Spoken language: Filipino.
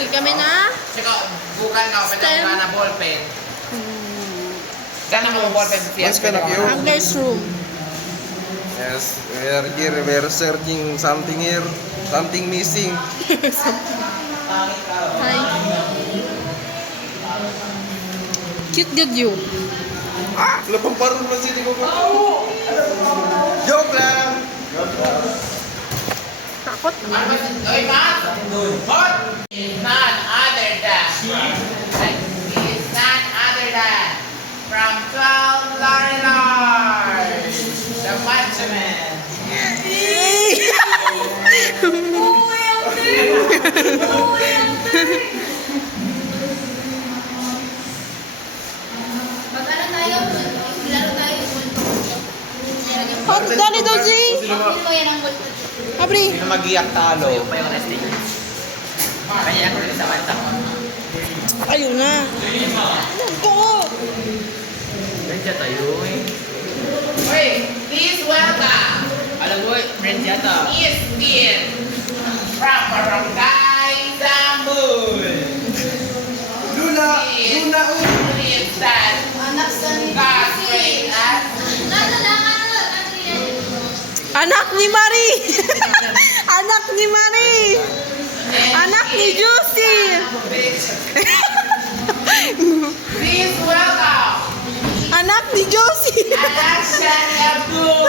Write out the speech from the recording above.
Ito kami na. Tsaka, bukan ka, Stem. na ballpen. Gana mo ballpen siya. Mas ka na kayo. Hangers room. Yes, we are here. We are searching something here. Something missing. Hi. Cute good you. Ah! Lapang parang man sini ko. Joke lang! Takot. Oy, Matt! Hot! Is none other than is none other than from 12 Lorelor, the Macho Man. Mag-ano tayo? Laro tayo. Hot dali daw, Zing. Hindi ko yan ang multo. Abri. Sino mag-iyak talo? Sa'yo pa yung resting. Kanya ako rin sa kanta. Ayun na. Nagko. Nandiyan tayo eh. Uy, please welcome. Alam mo, friends yata. Istin from Barangay Zambul. Luna! Luna! Litan. Anak sa ni Catherine at Anak ni Marie. Anak ni Marie. Anak ni Juicy. Please welcome Anak ni Josie. Alashan Abdul.